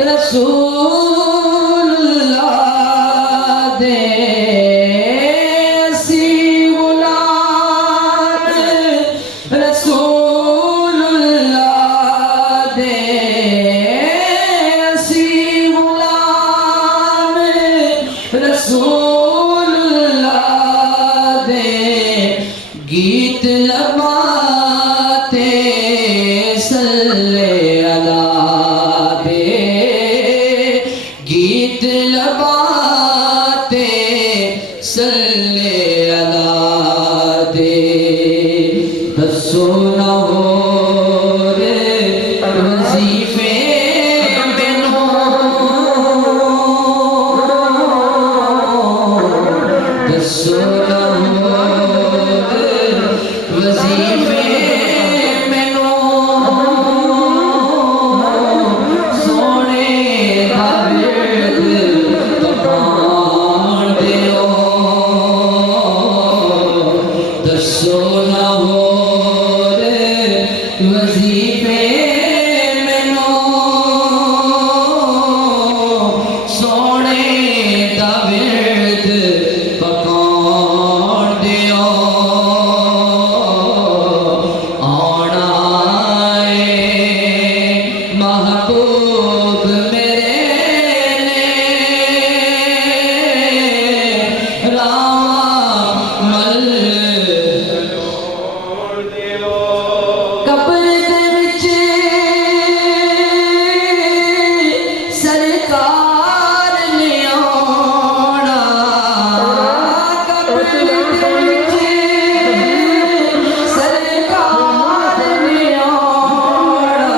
رسول اللہ دے اسی غلام رسول اللہ دے اسی غلام رسول اللہ دے گیت لباتے صلی اللہ دے گیت لباتے صلی اللہ دے دسو نہ ہو رے وظیفے دسو نہ ہو رے وظیفے سونا ہو رے وظیفے مینو سونے دا ورد پکان دیو آنا اے محبوب میرے نے راواں مل قبر دے وچ سرکار نے آنا قبر دے وچ سرکار نے آنا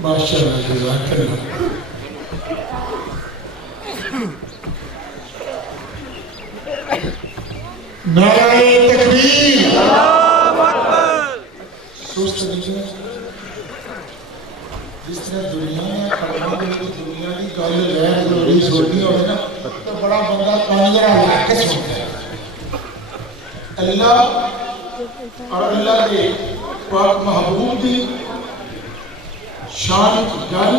ماشاءاللہ جزاک اللہ. نعرہ تکبیر. سوچ لیجیے جس طرح دنیا میں کلمہ کی دنیا کی گل غیر ضروری سننی ہوئے نا تو بڑا بندہ کانجرا لا کے سنتا ہے. اللہ اور اللہ کے پاک محبوب دی شان کی گل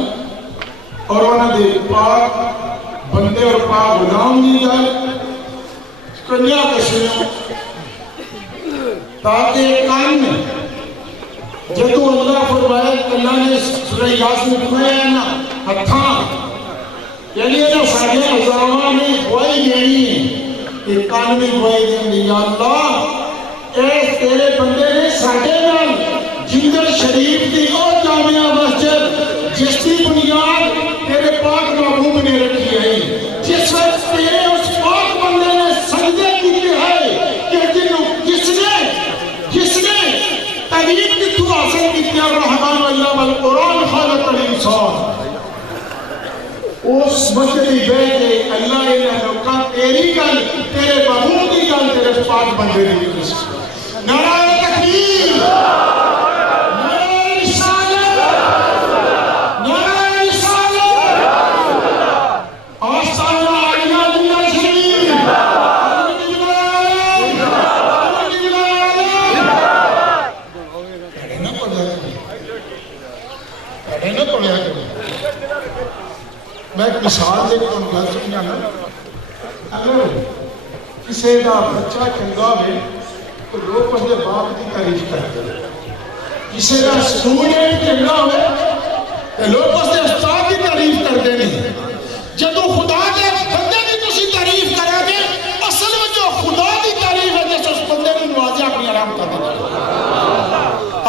اور انہوں دے پاک بندے اور پاک غلام دی گل کنیا کشنوں تاکہ کان جدو اللہ فرمایا کہ اللہ نے سورہ یاسین فرمایا نا ہتھاں یعنی جو سارے عزاواں نے گواہی دینی ہے کہ کان میں گواہی دینی. یا اللہ اے تیرے بندے نے ساڈے نال جندر شریف دی اور جامعہ مسجد جس کی بنیاد تیرے پاک محبوب نے رکھی ہے, جس وقت تیرے اس پاک بندے نے سجدے کیتے ہیں کہ جس نے تعلیم کی تو حاصل کیتے الرحمن علم القرآن خلق الانسان, اس مسجد بیٹھ کے اللہ نے لوکاں تیری گل تیرے محبوب کی گل تیرے پاک بندے نے کی. نعرہ تکبیر. میں ایک مثال دے کو گل سمجھانا. اگر کسی کا بچہ چنگا ہوئے تو لوگ اس کے باپ کی تعریف کرتے ہیں. کسی کا اسٹوڈنٹ چنگا ہوئے تو لوگ اس کے استاد کی تعریف کرتے ہیں. جب خدا کے بندے کی تسی تعریف کریں گے اصل میں جو خدا کی تعریف ہے جس اس بندے نے نوازے اپنی آرام کر دیا.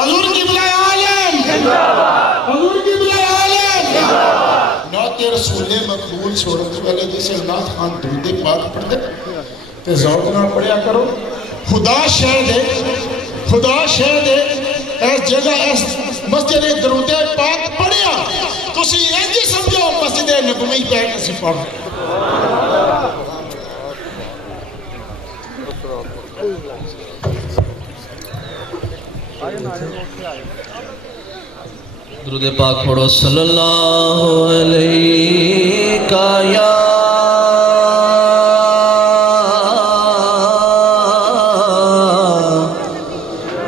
حضور کی بلائے عالم, حضور کی بلائے عالم. نعت رسول مقبول چھوڑنے والے جیسے اللہ خان درود پاک پڑھ دے تو ذوق نہ پڑھیا کرو. خدا شہد ہے, خدا شہد ہے اس جگہ اس مسجد درود پاک پڑھیا تو اسی انجی سمجھو مسجد نبوی پہ کسی پڑھ. درود پاک پڑھو. صلی اللہ علیہ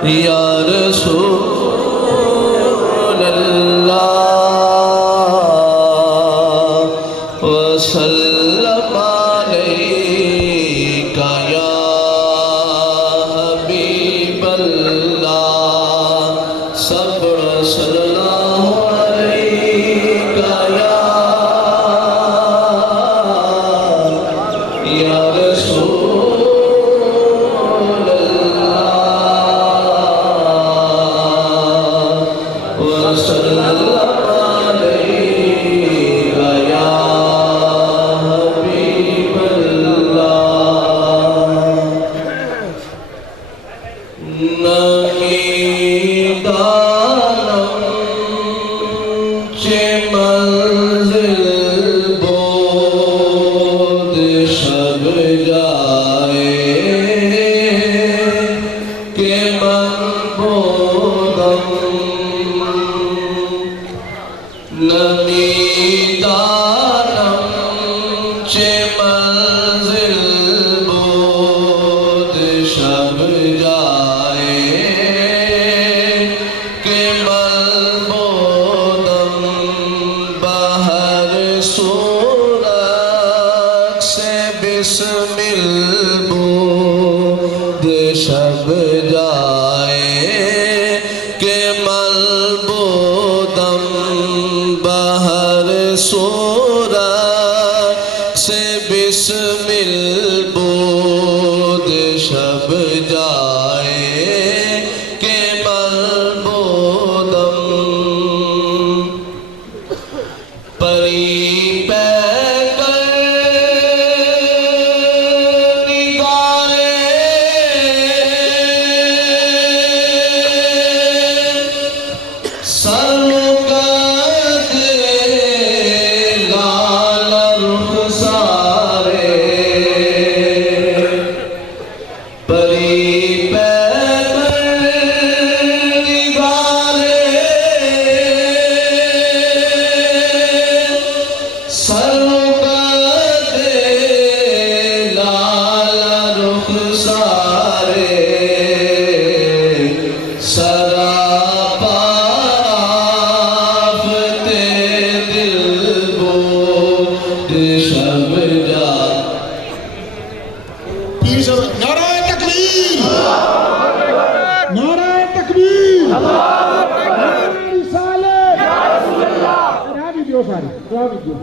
یا رسول اللہ وسلم علیہ یا حبیب اللہ. سب صلی اللہ علیہ یا رسول اللہ وسلم علیہ یا حبیب اللہ. بسم البود شب جائے کہ ملبودم بہر صورت سے بسم البود شب جائے کہ ملبودم پری سر توجہ ساری السلام علیکم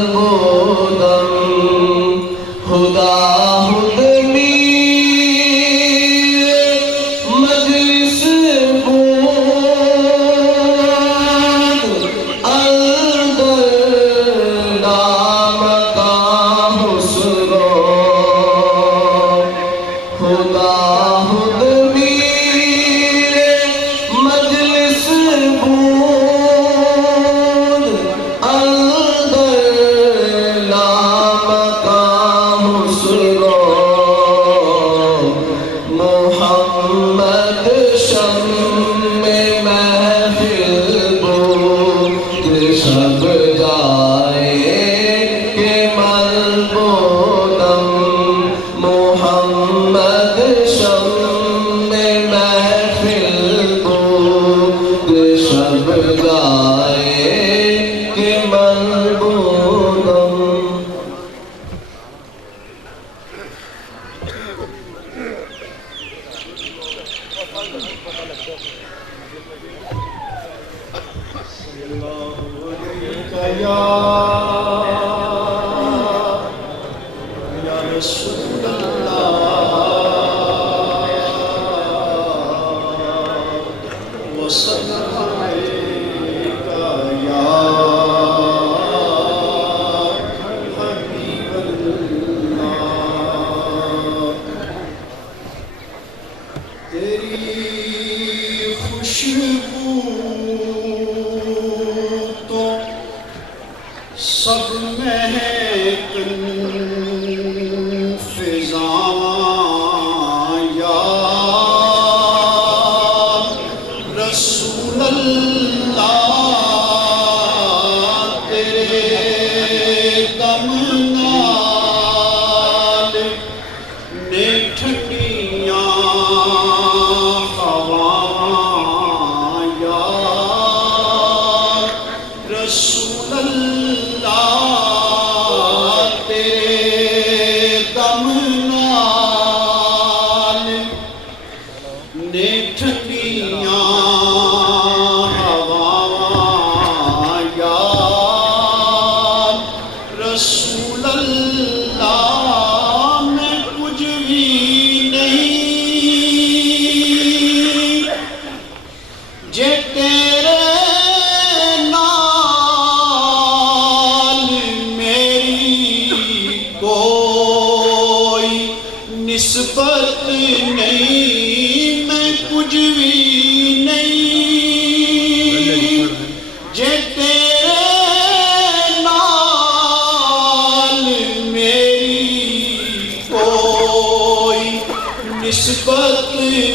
ملبودم خدا خدمی مجلس بود اندر نام کا حسرو خدا خدمی مجلس بود اندر نام کا حسرو محمد شم محفل بود شب جائے کہ ملبودم محمد شم محفل بود شب جائے کہ ملبودم یا رسول اللہ وسلم علیک یا حبیب اللہ تیری خوشبو تو سب مہکن فضاں یا رسول اللہ تیرے دم نال نے ٹھنڈیاں ہواں یا رسول اللہ تیرے دم نال نے ٹھنڈیاں ہواں یا رسول اللہ میں کچھ بھی نہیں جے تیرے نال میری کوئی نسبت نہیں میں کچھ بھی نہیں جے تیرے نال میری کوئی نسبت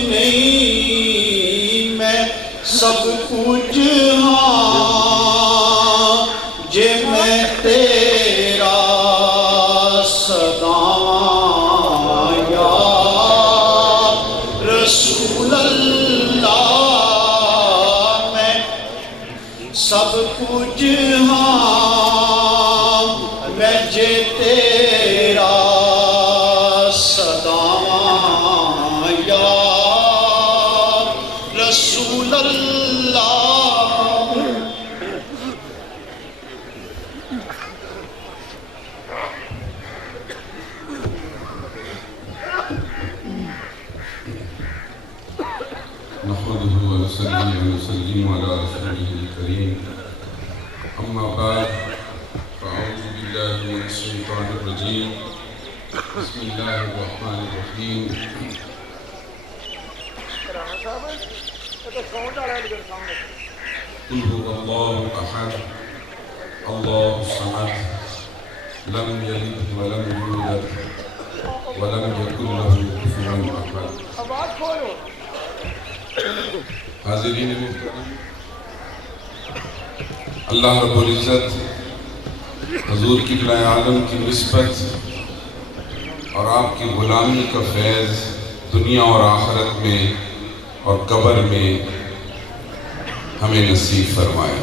نہیں میں سب کچھ ہاں جے میں تیرا صداواں یا رسول اللہ میں سب کچھ ہاں میں جے تیرا صداواں یا رسول اللہ نحمده ونصلي ونسلم على رسوله الكريم أما بعد فأعوذ بالله من الشيطان الرجيم بسم الله الرحمن الرحيم قل هو الله أحد الله الصمد لم يلد ولم يولد ولم يكن له كفوا أحد حاضرین محترم، اللہ رب العزت حضور قبلہ عالم کی نسبت اور آپ کی غلامی کا فیض دنیا اور آخرت میں اور قبر میں ہمیں نصیب فرمائے۔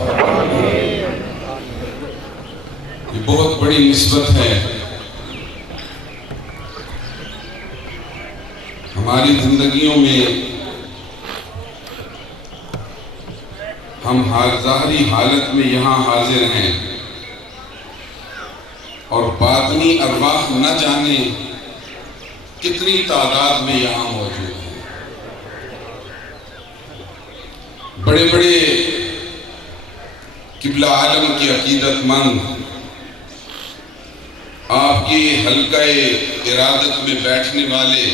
یہ بہت بڑی نسبت ہے ہماری زندگیوں میں ہم ظاہری حالت میں یہاں حاضر ہیں اور باطنی ارواح نہ جانے کتنی تعداد میں یہاں موجود ہیں۔ بڑے بڑے قبلہ عالم کے عقیدت مند آپ کی حلقہ ارادت میں بیٹھنے والے،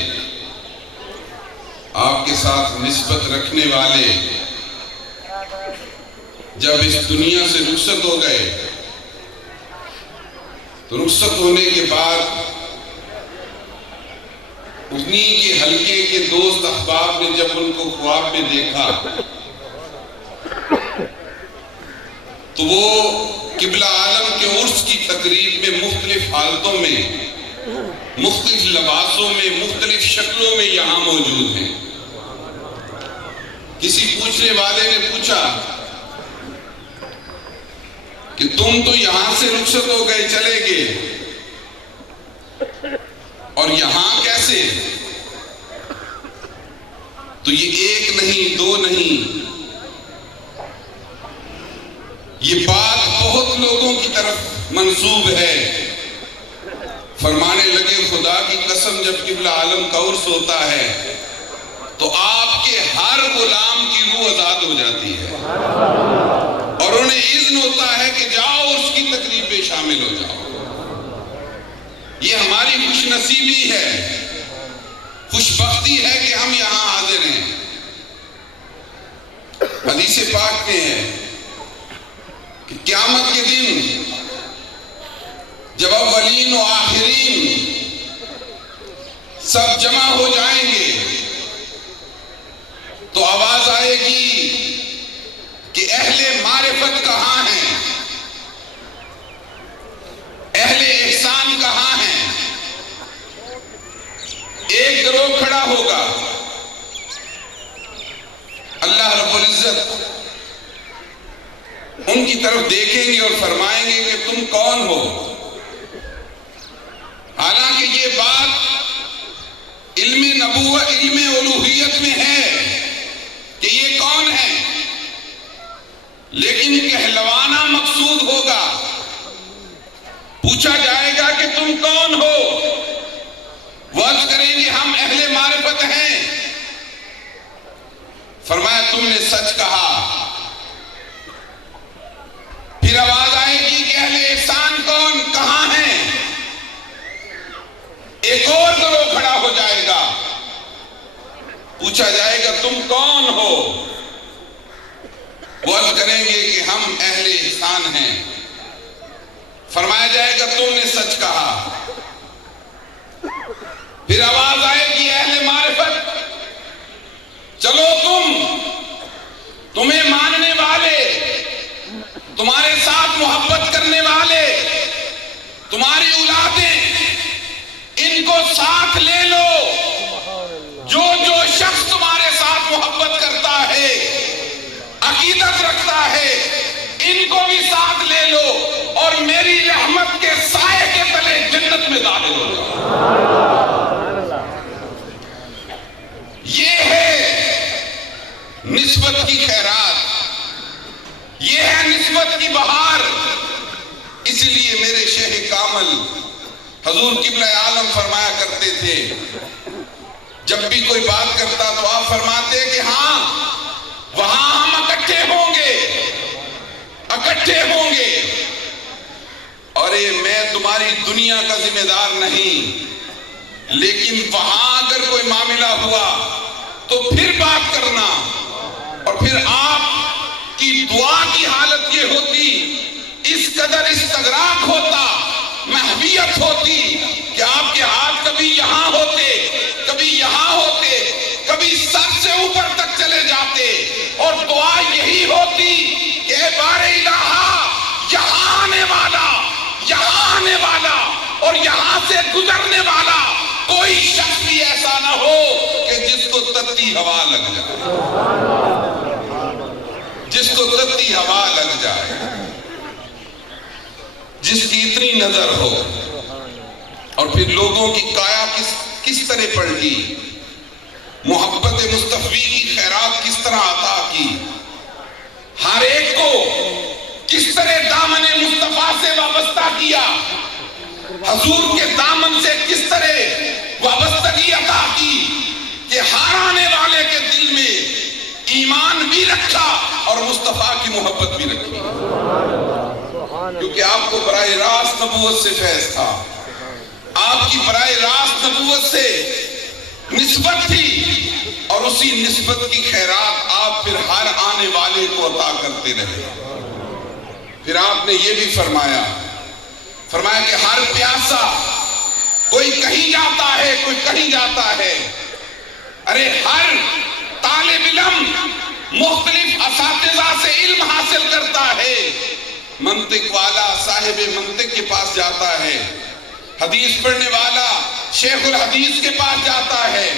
آپ کے ساتھ نسبت رکھنے والے جب اس دنیا سے رخصت ہو گئے تو رخصت ہونے کے بعد انہی کے حلقے کے دوست احباب نے جب ان کو خواب میں دیکھا تو وہ قبلہ عالم کے عرس کی تقریب میں مختلف حالتوں میں، مختلف لباسوں میں، مختلف شکلوں میں یہاں موجود ہیں۔ کسی پوچھنے والے نے پوچھا کہ تم تو یہاں سے رخصت ہو گئے، چلے گئے، اور یہاں کیسے؟ تو یہ ایک نہیں، دو نہیں، یہ بات بہت لوگوں کی طرف منسوب ہے۔ فرمانے لگے خدا کی قسم جب قبلہ عالم کا عرس ہوتا ہے تو آپ کے ہر غلام کی روح آزاد ہو جاتی ہے اور انہیں اذن ہوتا ہے کہ جاؤ اس کی تقریب میں شامل ہو جاؤ۔ یہ ہماری خوش نصیبی ہے، خوش بختی ہے کہ ہم یہاں حاضر ہیں۔ حدیث پاک میں ہے کہ قیامت کے دن جب اولین و آخرین سب جمع ہو جائیں گے تو آواز آئے گی کہ اہل معرفت کہاں ہیں، اہل احسان کہاں ہیں؟ ایک گروہ کھڑا ہوگا، اللہ رب العزت ان کی طرف دیکھیں گے اور فرمائیں گے کہ تم کون ہو؟ حالانکہ یہ بات علم نبوت، علم الوہیت میں ہے کہ یہ کون ہے، لیکن کہلوانا مقصود ہوگا۔ پوچھا جائے گا کہ تم کون ہو؟ وہ عرض کریں گے ہم اہل معرفت ہیں۔ فرمایا تم نے سچ کہا۔ پھر آواز آئے گی کہ اہل احسان کون، کہاں ہیں؟ ایک اور گروہ کھڑا ہو جائے گا، پوچھا جائے گا تم کون ہو؟ وہ عرض کریں گے کہ ہم اہل احسان ہیں۔ فرمایا جائے گا تم نے سچ کہا۔ پھر آواز آئے گی اہل معرفت چلو تمہیں ماننے والے، تمہارے ساتھ محبت کرنے والے، تمہاری اولادیں، ان کو ساتھ لے لو۔ جو شخص تمہارے ساتھ محبت کرتا ہے، عقیدت رکھتا ہے، ان کو بھی ساتھ لے لو اور میری رحمت کے سائے کے تلے جنت میں داخل ہو جاؤ۔ یہ ہے نسبت کی خیرات، یہ ہے نسبت کی بہار۔ اسی لیے میرے شیخ کامل حضور قبلہ عالم فرمایا کرتے تھے، جب بھی کوئی بات کرتا تو آپ فرماتے کہ ہاں وہاں ہم اکٹھے ہوں گے، اور میں تمہاری دنیا کا ذمہ دار نہیں، لیکن وہاں اگر کوئی معاملہ ہوا تو پھر بات کرنا۔ اور پھر آپ کی دعا کی حالت یہ ہوتی، اس قدر استغراق ہوتا، محویت ہوتی کہ آپ کے ہاتھ کبھی یہاں ہوتے، کبھی یہاں ہوتے، کبھی سر سے اوپر تک چلے جاتے، اور دعا یہی ہوتی کہ اے بار الہا، یہاں آنے والا اور یہاں سے گزرنے والا کوئی شخص بھی ایسا نہ ہو کہ جس کو تتی ہوا لگ جائے، جس کی اتنی نظر ہو۔ اور پھر لوگوں کی کایا کس طرح پلٹی، محبت مصطفی کی خیرات کس طرح عطا کی، ہر ایک کو کس طرح دامن مصطفیٰ سے وابستہ کیا، حضور کے دامن سے کس طرح وابستگی عطا کی کہ ہر آنے والے کے دل میں ایمان بھی رکھا اور مصطفیٰ کی محبت بھی رکھی، کیونکہ آپ کو براہ راست نبوت سے فیض تھا، آپ کی براہ راست نبوت سے نسبت تھی، اور اسی نسبت کی خیرات آپ پھر ہر آنے والے کو عطا کرتے رہے۔ پھر آپ نے یہ بھی فرمایا کہ ہر پیاسا کوئی کہیں جاتا ہے، کوئی کہیں جاتا ہے، ارے ہر طالب علم مختلف اساتذہ سے علم حاصل کرتا ہے، منطق والا صاحب منطق کے پاس جاتا ہے، حدیث پڑھنے والا شیخ الحدیث کے پاس جاتا ہے،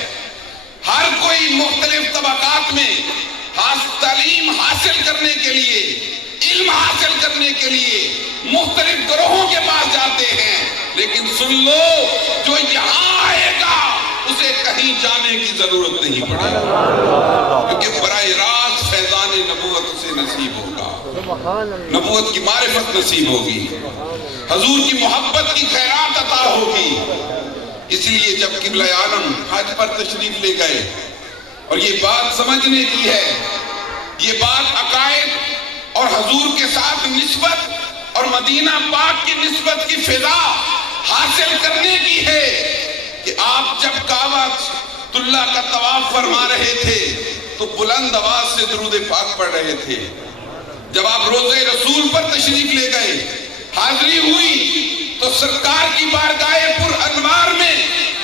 ہر کوئی مختلف طبقات میں تعلیم حاصل کرنے کے لیے، علم حاصل کرنے کے لیے مختلف گروہوں کے پاس جاتے ہیں، لیکن سن لو جو یہاں آئے گا اسے کہیں جانے کی ضرورت نہیں پڑے گی، کیونکہ براہ راست فیضان نبوت اسے نصیب ہوگا، نبوت کی معرفت نصیب ہوگی، حضور کی محبت کی خیرات عطا ہوگی۔ اس لیے جب قبلہ عالم حج پر تشریف لے گئے اور یہ بات سمجھنے کی ہے، یہ بات عقائد اور حضور کے ساتھ نسبت اور مدینہ پاک کی نسبت کی فضا حاصل کرنے کی ہے کہ آپ جب کعبہ اللہ کا طواف فرما رہے تھے تو بلند آواز سے درود پاک پڑھ رہے تھے، جب آپ روضہ رسول پر تشریف لے گئے، حاضری ہوئی تو سرکار کی بارگاہ پر انوار میں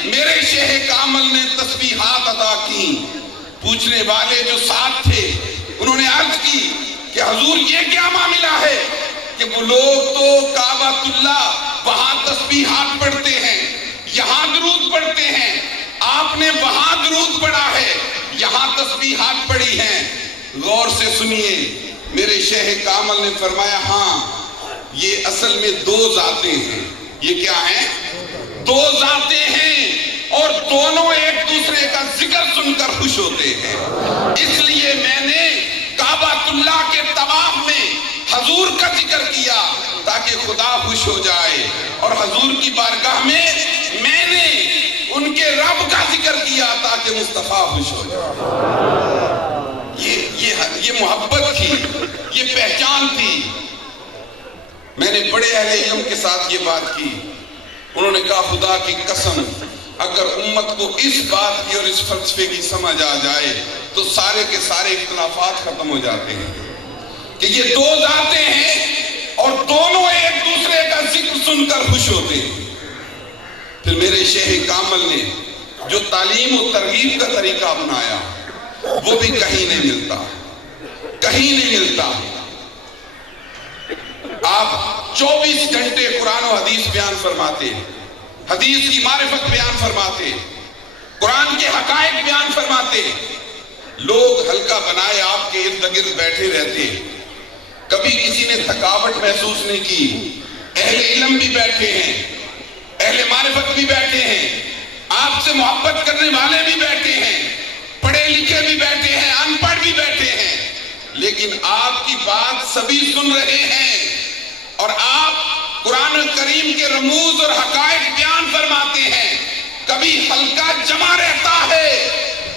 میرے شیخ کامل نے تسبیحات ادا کی۔ پوچھنے والے جو ساتھ تھے انہوں نے عرض کی کہ حضور یہ کیا معاملہ ہے کہ وہ لوگ تو کعبہ اللہ وہاں تسبیحات پڑھتے ہیں، یہاں درود پڑھتے ہیں، آپ نے وہاں درود پڑھا ہے، یہاں تسبیحات پڑھی ہیں۔ غور سے سنیے، میرے شیخ کامل نے فرمایا ہاں یہ اصل میں دو ذاتیں ہیں۔ یہ کیا ہیں؟ دو ذاتیں ہیں، اور دونوں ایک دوسرے کا ذکر سن کر خوش ہوتے ہیں۔ اس لیے میں نے کعبہ اللہ کے طواف میں حضور کا ذکر کیا تاکہ خدا خوش ہو جائے، اور حضور کی بارگاہ میں نے ان کے رب کا ذکر کیا تاکہ مصطفیٰ خوش ہو جائے۔ یہ محبت تھی، یہ پہچان تھی۔ میں نے بڑے اہل علم کے ساتھ یہ بات کی، انہوں نے کہا خدا کی قسم اگر امت کو اس بات کی اور اس فلسفے کی سمجھ آ جائے تو سارے کے سارے اختلافات ختم ہو جاتے ہیں کہ یہ دو ذاتیں ہیں اور دونوں ایک دوسرے کا ذکر سن کر خوش ہوتے ہیں۔ پھر میرے شیخ کامل نے جو تعلیم و ترغیب کا طریقہ اپنایا وہ بھی کہیں نہیں ملتا، کہیں نہیں ملتا۔ آپ 24 گھنٹے قرآن و حدیث بیان فرماتے، حدیث کی معرفت بیان فرماتے، قرآن کے حقائق بیان فرماتے، لوگ حلقہ بنائے آپ کے ارد گرد بیٹھے رہتے، کبھی کسی نے تھکاوٹ محسوس نہیں کی، اہل علم بھی بیٹھے ہیں، اہل معرفت بھی بیٹھے ہیں، آپ سے محبت کرنے والے بھی بیٹھے ہیں، پڑھے لکھے بھی بیٹھے ہیں، ان پڑھ بھی بیٹھے ہیں، لیکن آپ کی بات سبھی سن رہے ہیں اور آپ قرآن کریم کے رموز اور حقائق بیان فرماتے ہیں۔ کبھی حلقہ جمع رہتا ہے،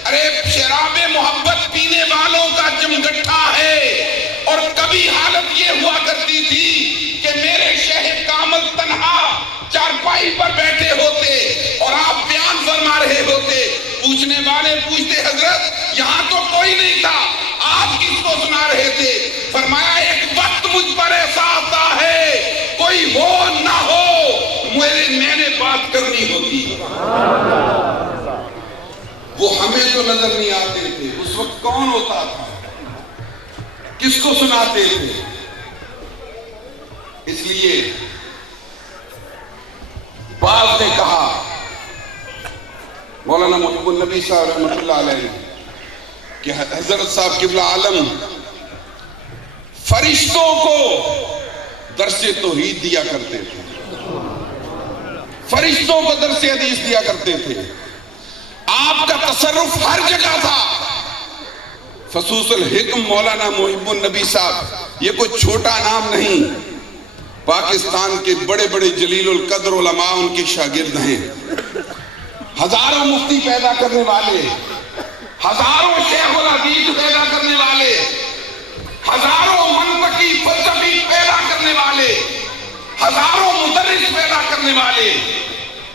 ارے شراب محبت پینے والوں کا جمگٹھا ہے، اور کبھی حالت یہ ہوا کرتی تھی کہ میرے شیخ کامل تنہا چارپائی پر بیٹھے ہوتے اور آپ بیان فرما رہے ہوتے، پوچھنے والے پوچھتے حضرت یہاں تو کوئی نہیں تھا، آپ کس کو سنا رہے تھے؟ فرمایا ایک وقت مجھ پر ایسا آتا ہے کوئی ہو نہ ہو میں نے بات کرنی ہوتی، وہ ہمیں تو نظر نہیں آتے تھے، اس وقت کون ہوتا تھا، کس کو سناتے تھے؟ اس لیے بعض نے کہا، مولانا محب النبی صاحب رحمۃ اللہ علیہ کہ حضرت صاحب قبلہ عالم فرشتوں کو درس توحید دیا کرتے تھے، فرشتوں کو درس حدیث دیا کرتے تھے۔ آپ کا تصرف ہر جگہ تھا. فصوص الحکم مولانا محب النبی صاحب یہ کوئی چھوٹا نام نہیں. پاکستان کے بڑے بڑے جلیل القدر علماء ان کے شاگرد ہیں. ہزاروں مفتی پیدا کرنے والے، ہزاروں شیخ الحدیث پیدا کرنے والے، ہزاروں منطقی فلسفی پیدا کرنے والے، ہزاروں مدرس پیدا کرنے والے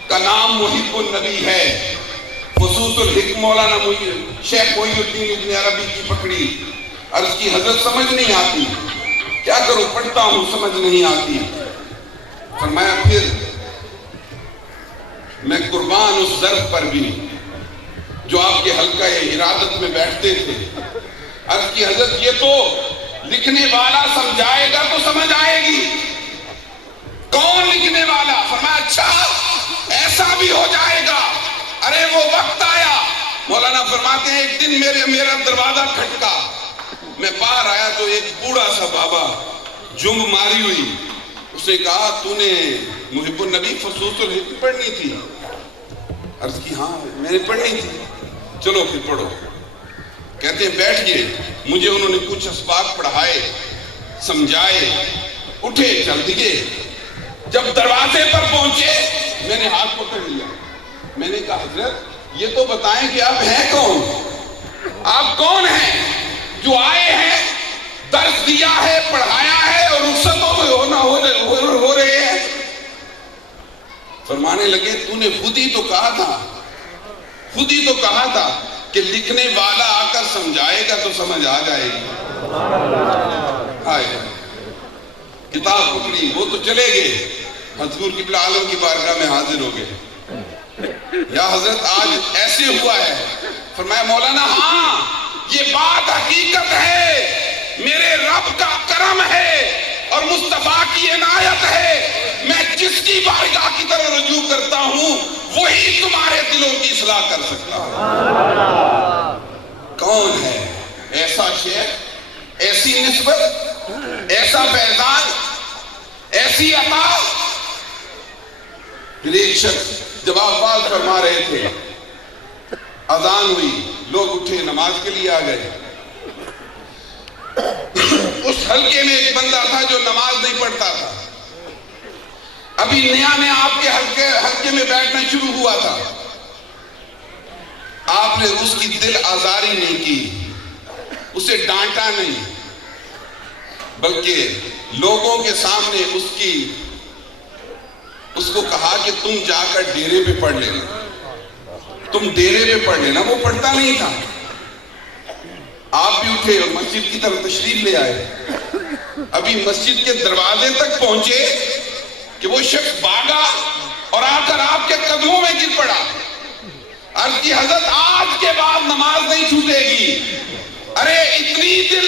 کا نام محب النبی ہے. خصوص الحکم مولانا شیخ محی الدین ابن عربی کی پکڑی. عرض کی حضرت سمجھ نہیں آتی، کیا کروں پڑھتا ہوں سمجھ نہیں آتی. فرمایا پھر میں قربان اس ظرف پر بھی جو آپ کے حلقہ ارادت میں بیٹھتے تھے. عرض کی حضرت یہ تو لکھنے والا سمجھائے گا تو سمجھ آئے گی. کون لکھنے والا؟ فرمایا اچھا ایسا بھی ہو جائے گا. ارے وہ وقت آیا. مولانا فرماتے ہیں ایک دن میرا دروازہ کھٹکا. میں باہر آیا تو ایک بوڑھا سا بابا جنگ ماری ہوئی. اس نے کہا تو نے محب النبی فصوص الحکم پڑھنی تھی؟ عرض کی ہاں میں نے پڑھنی تھی. چلو پھر پڑھو. کہتے ہیں بیٹھئے. مجھے انہوں نے کچھ اسباق پڑھائے، سمجھائے، اٹھے چل دیے. جب دروازے پر پہنچے میں نے ہاتھ پکڑ لیا. میں نے کہا حضرت یہ تو بتائیں کہ آپ ہیں کون؟ آپ کون ہیں جو آئے ہیں، درس دیا ہے، پڑھایا ہے اور رخصتوں میں ہو رہے ہیں؟ فرمانے لگے تو نے خود ہی تو کہا تھا کہ لکھنے والا آ کر سمجھائے گا تو سمجھ آ جائے گی. کتاب پکڑی وہ تو چلے گئے. حضور قبلہ عالم کی بارگاہ میں حاضر ہو گئے. یا حضرت آج ایسے ہوا ہے. فرمایا مولانا ہاں یہ بات حقیقت ہے، میرے رب کا کرم ہے اور مصطفیٰ کی عنایت ہے. میں جس کی بارگاہ کی طرف رجوع کرتا ہوں وہی تمہارے دلوں کی اصلاح کر سکتا ہوں. کون ہے ایسا شیخ، ایسی نسبت، ایسا فیضان، ایسی عطا؟ پھر ایک شخص جب آپ بات فرما رہے تھے، اذان ہوئی، لوگ اٹھے نماز کے لیے آ گئے. اس حلقے میں ایک بندہ تھا جو نماز نہیں پڑھتا تھا. ابھی نیا آپ کے حلقے میں بیٹھنا شروع ہوا تھا. آپ نے اس کی دل آزاری نہیں کی، اسے ڈانٹا نہیں، بلکہ لوگوں کے سامنے اس کو کہا کہ تم جا کر ڈیرے پہ پڑھ لینا. تم ڈیرے پہ پڑھ لینا. وہ پڑھتا نہیں تھا. آپ بھی اٹھے اور مسجد کی طرف تشریف لے آئے. ابھی مسجد کے دروازے تک پہنچے کہ وہ شخص بھاگا اور آ کر آپ کے قدموں میں گر پڑا. عرض کی حضرت آج کے بعد نماز نہیں چھوٹے گی. ارے اتنی دل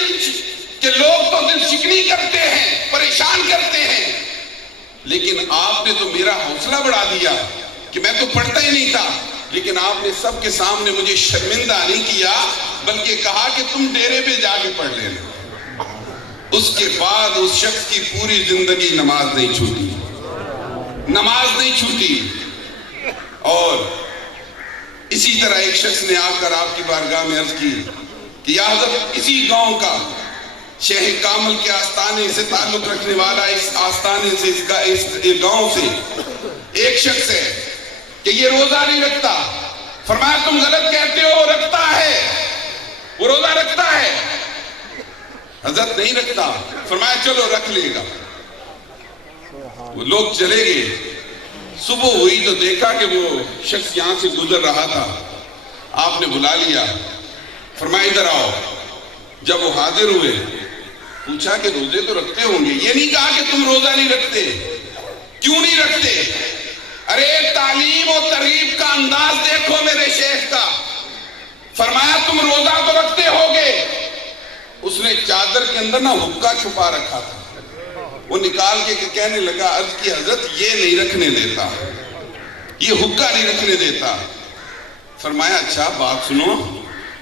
کہ لوگ تو دل شکنی کرتے ہیں، پریشان کرتے ہیں، لیکن آپ نے تو میرا حوصلہ بڑھا دیا کہ میں تو پڑھتا ہی نہیں تھا، لیکن آپ نے سب کے سامنے مجھے شرمندہ نہیں کیا بلکہ کہا کہ تم ڈیرے پہ جا کے پڑھ لینا. اس کے بعد اس شخص کی پوری زندگی نماز نہیں چھوٹی. اور اسی طرح ایک شخص نے آ کر آپ کی بارگاہ میں عرض کی کہ یا حضرت اسی گاؤں کا شیخ کامل کے آستانے سے تعلق رکھنے والا، اس آستانے سے اس گاؤں سے ایک شخص ہے کہ یہ روزہ نہیں رکھتا. فرمایا تم غلط کہتے ہو، رکھتا ہے، وہ روزہ رکھتا ہے. حضرت نہیں رکھتا. فرمایا چلو رکھ لے گا. وہ لوگ چلے گئے. صبح ہوئی تو دیکھا کہ وہ شخص یہاں سے گزر رہا تھا. آپ نے بلا لیا. فرمایا ادھر آؤ. جب وہ حاضر ہوئے پوچھا کہ روزے تو رکھتے ہوں گے؟ یہ نہیں کہا کہ تم روزہ نہیں رکھتے. کیوں نہیں رکھتے؟ ارے تعلیم و ترغیب کا انداز دیکھو میرے شیخ کا. فرمایا تم روزہ تو رکھتے ہوگے. اس نے چادر کے اندر نہ حقہ چھپا رکھا تھا. وہ نکال کے کہنے لگا عرض کی حضرت یہ نہیں رکھنے دیتا، یہ حقہ نہیں رکھنے دیتا. فرمایا اچھا بات سنو،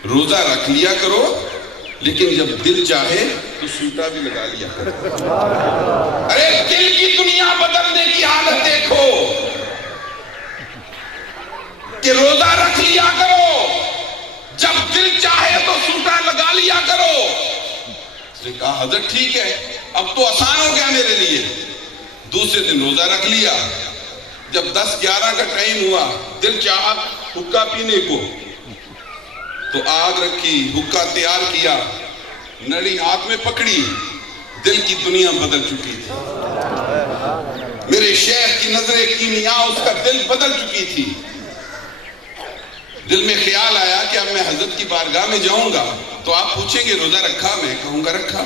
روزہ رکھ لیا کرو لیکن جب دل چاہے تو سوٹا بھی لگا لیا کرو. ارے دل کی دنیا بدلنے کی حالت دیکھو کہ روزہ رکھ لیا کرو پیا کرو۔ اس نے کہا حضرت ٹھیک ہے، اب تو آسان ہو گیا میرے لیے۔ دوسرے دن روزہ رکھ لیا۔ جب 10-11 کا ٹائم ہوا، دل چاہا حقہ پینے کو، تو آگ رکھی، حقہ تیار کیا، نڑی ہاتھ میں پکڑی، دل کی دنیا بدل چکی تھی۔ میرے شیخ کی نظر کیمیا، اس کا دل بدل چکی تھی۔ دل میں خیال آیا کہ اب میں حضرت کی بارگاہ میں جاؤں گا تو آپ پوچھیں گے روزہ رکھا؟ میں کہوں گا رکھا۔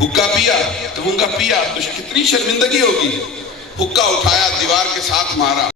حقہ پیا؟ کہوں گا پیا۔ تو کتنی شرمندگی ہوگی۔ حقہ اٹھایا، دیوار کے ساتھ مارا۔